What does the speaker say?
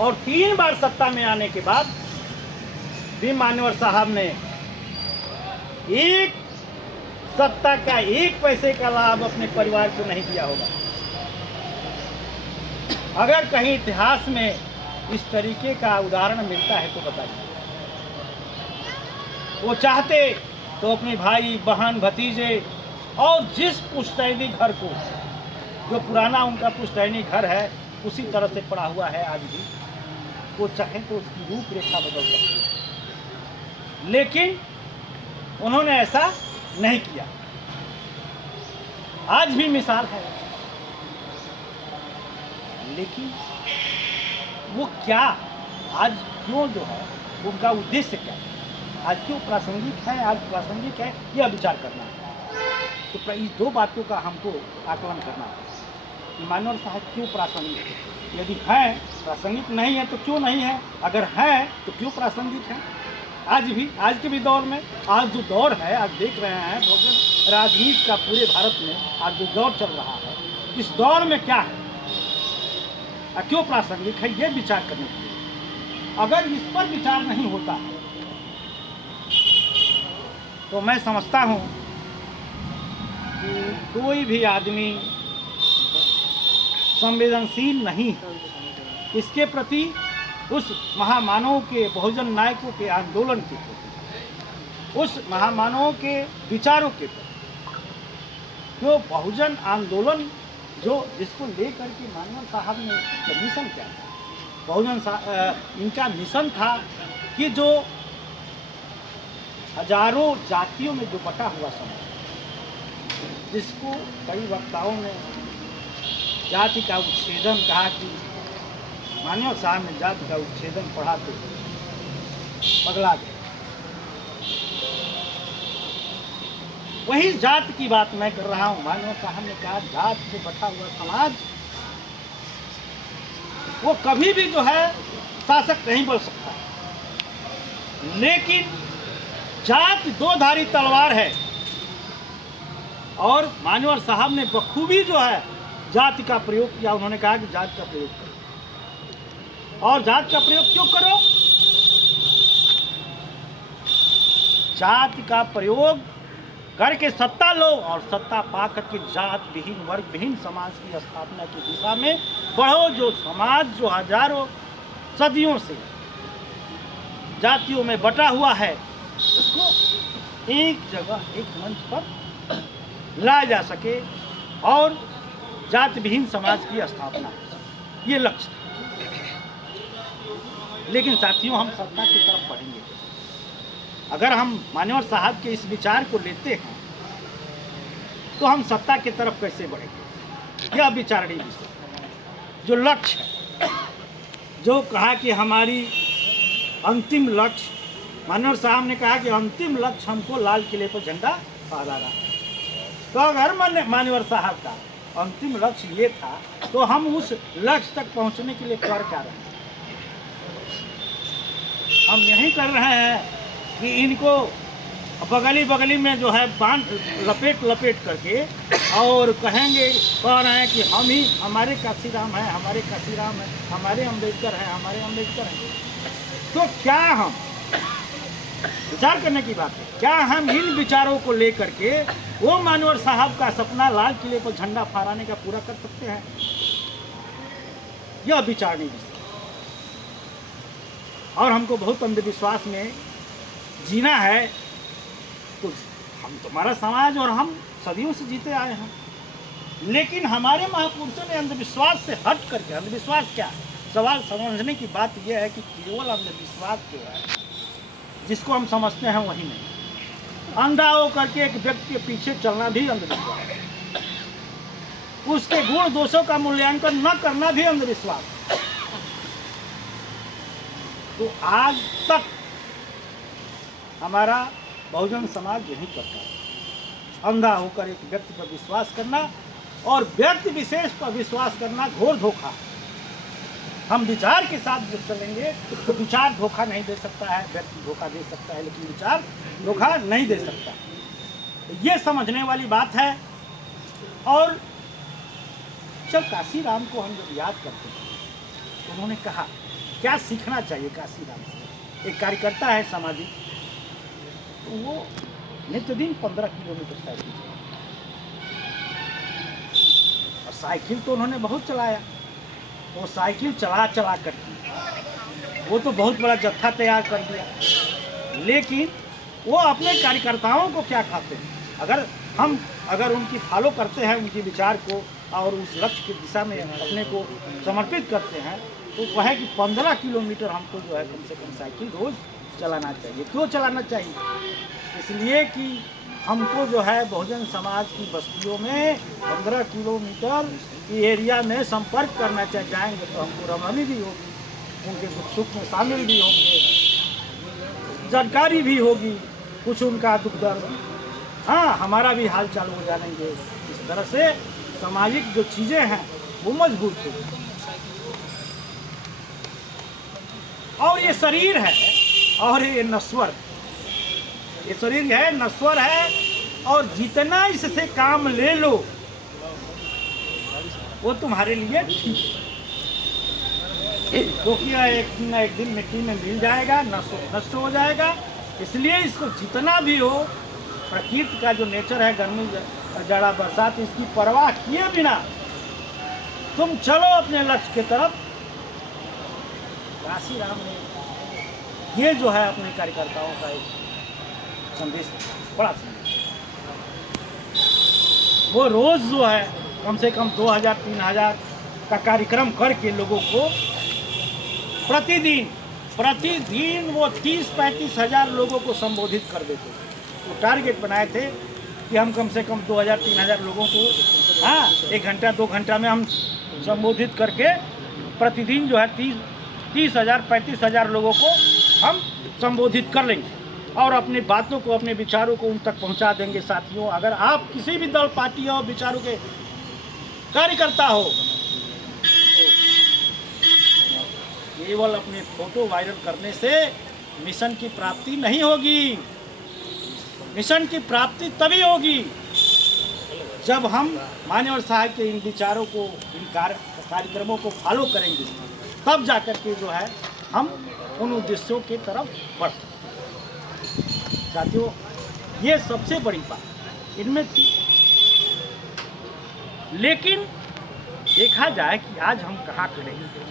और 3 बार सत्ता में आने के बाद भी मान्यवर साहब ने एक सत्ता का 1 पैसे का लाभ अपने परिवार को नहीं दिया होगा। अगर कहीं इतिहास में इस तरीके का उदाहरण मिलता है तो बताइए। वो चाहते तो अपने भाई बहन भतीजे और जिस पुश्तैनी घर को, जो पुराना उनका पुश्तैनी घर है उसी तरह से पड़ा हुआ है आज भी, वो चाहे तो उसकी रूपरेखा बदल सकते हैं, लेकिन उन्होंने ऐसा नहीं किया। आज भी मिसाल है, लेकिन वो क्या आज क्यों जो है उनका उद्देश्य क्या है, आज क्यों प्रासंगिक है, आज प्रासंगिक है, यह विचार करना है। तो इस 2 बातों का हमको आकलन करना है कि मान्यवर साहब क्यों प्रासंगिक है, यदि है प्रासंगिक नहीं है तो क्यों नहीं है, अगर है तो क्यों प्रासंगिक है। आज भी, आज के भी दौर में, आज जो दौर है, आज देख रहे हैं बहुजन राजनीति का पूरे भारत में आज जो दौर चल रहा है, इस दौर में क्या है, क्यों प्रासंगिक है, ये विचार करने के लिए अगर इस पर विचार नहीं होता है तो मैं समझता हूँ कि कोई भी आदमी संवेदनशील नहीं है इसके प्रति, उस महामानव के, बहुजन नायकों के आंदोलन के प्रति, उस महामानव के विचारों के प्रति। जो बहुजन आंदोलन जो जिसको लेकर के मान्यवर साहब ने मिशन किया था, बहुजन इनका मिशन था कि जो हजारों जातियों में जो बटा हुआ समाज, जिसको कई वक्ताओं ने जाति का उच्छेदन कहा, कि मान्यवर साहब ने जाति का उच्छेदन पढ़ा तो पगला गए। वही जात की बात मैं कर रहा हूँ। मान्यवर साहब ने कहा जात से बटा हुआ समाज वो कभी भी जो है शासक नहीं बन सकता, लेकिन जात 2 धारी तलवार है। और मान्यवर साहब ने बखूबी जो है जाति का प्रयोग किया। उन्होंने कहा कि जात का प्रयोग करो, और जात का प्रयोग क्यों करो, जाति का प्रयोग करके सत्ता लो, और सत्ता पा करके जात विहीन, वर्ग विहीन समाज की स्थापना की दिशा में बढ़ो। जो समाज जो हजारों सदियों से जातियों में बटा हुआ है, उसको एक जगह, एक मंच पर लाया जा सके और जाति विहीन समाज की स्थापना हो सके, ये लक्ष्य था। लेकिन साथियों, हम सत्ता की तरफ बढ़ेंगे। अगर हम मान्यवर साहब के इस विचार को लेते हैं तो हम सत्ता की तरफ कैसे बढ़ेंगे, यह विचारणीय विषय। जो लक्ष्य है, जो कहा कि हमारी अंतिम लक्ष्य, मान्यवर साहब ने कहा कि अंतिम लक्ष्य हमको लाल किले पर झंडा फहराना है। तो अगर मान्यवर साहब का अंतिम लक्ष्य ये था, तो हम उस लक्ष्य तक पहुंचने के लिए कर क्या रहे हैं। हम यही कर रहे हैं कि इनको बगली में जो है बांध लपेट करके और कह रहे हैं कि हम ही, हमारे काशीराम है, हमारे काशीराम है, हमारे अम्बेडकर हैं, हमारे अम्बेडकर हैं। तो क्या हम, विचार करने की बात है, क्या हम इन विचारों को लेकर के वो मान्यवर साहब का सपना लाल किले पर झंडा फहराने का पूरा कर सकते हैं, यह विचारणीय विषय। और हमको बहुत अंधविश्वास में जीना है, तो हम तुम्हारा समाज और हम सदियों से जीते आए हैं, लेकिन हमारे महापुरुषों ने अंधविश्वास से हट करके, अंधविश्वास क्या है, सवाल समझने की बात यह है कि केवल अंधविश्वास जो है जिसको हम समझते हैं वही नहीं। अंधा हो करके एक व्यक्ति के पीछे चलना भी अंधविश्वास है, उसके गुण दोषों का मूल्यांकन न करना भी अंधविश्वास है। तो आज तक हमारा बहुजन समाज यही करता है, अंधा होकर एक व्यक्ति पर विश्वास करना और व्यक्ति विशेष पर विश्वास करना घोर धोखा है। हम विचार के साथ जो चलेंगे तो विचार धोखा नहीं दे सकता है, व्यक्ति धोखा दे सकता है, लेकिन विचार धोखा नहीं दे सकता। ये समझने वाली बात है। और जब काशीराम को हम जब याद करते हैं तो उन्होंने कहा क्या सीखना चाहिए काशीराम से। एक कार्यकर्ता है सामाजिक, तो वो नित्य दिन 15 किलोमीटर साइकिल चलाता है। और साइकिल तो उन्होंने बहुत चलाया, वो साइकिल चला चला करके वो तो बहुत बड़ा जत्था तैयार कर दिया। लेकिन वो अपने कार्यकर्ताओं को क्या खाते हैं, अगर उनकी फॉलो करते हैं, उनके विचार को और उस लक्ष्य की दिशा में अपने को समर्पित करते हैं, तो वो है कि 15 किलोमीटर हमको जो है कम से कम साइकिल रोज़ चलाना चाहिए। क्यों चलाना चाहिए? इसलिए कि हमको जो है बहुजन समाज की बस्तियों में 15 किलोमीटर की एरिया में संपर्क करना चाहिए। जाएंगे तो हमको रमणी भी होगी, उनके दुख सुख में शामिल भी होंगे, जानकारी भी होगी, कुछ उनका दुख दर्द, हाँ हमारा भी हाल चाल हो जाएंगे। इस तरह से सामाजिक जो चीज़ें हैं वो मजबूत होगी। और ये शरीर है और ये नश्वर, ये शरीर है नश्वर है, और जितना इससे काम ले लो वो तुम्हारे लिए ठीक है, क्योंकि एक न एक दिन मिट्टी में मिल जाएगा, नष्ट हो जाएगा। इसलिए इसको जितना भी हो, प्रकृति का जो नेचर है, गर्मी जाड़ा बरसात, इसकी परवाह किए बिना तुम चलो अपने लक्ष्य की तरफ। काशीराम ने ये जो है अपने कार्यकर्ताओं का एक संदेश, बड़ा संदेश, वो रोज़ जो है कम से कम 2000-3000 का कार्यक्रम करके लोगों को प्रतिदिन वो 30-35 हज़ार लोगों को संबोधित कर देते थे। वो टारगेट बनाए थे कि हम कम से कम 2000-3000 लोगों को 1 घंटा 2 घंटा में हम संबोधित करके प्रतिदिन जो है 30,000-35,000 लोगों को हम संबोधित कर लेंगे और अपनी बातों को, अपने विचारों को उन तक पहुंचा देंगे। साथियों, अगर आप किसी भी दल, पार्टी और विचारों के कार्यकर्ता हो तो केवल अपने फोटो वायरल करने से मिशन की प्राप्ति नहीं होगी। मिशन की प्राप्ति तभी होगी जब हम मान्यवर साहब के इन विचारों को, इन कार्यक्रमों को फॉलो करेंगे, तब जाकर के जो है हम उन उद्देश्यों की तरफ बढ़ सकते। साथियों, ये सबसे बड़ी बात इनमें थी। लेकिन देखा जाए कि आज हम कहाँ खड़े हैं।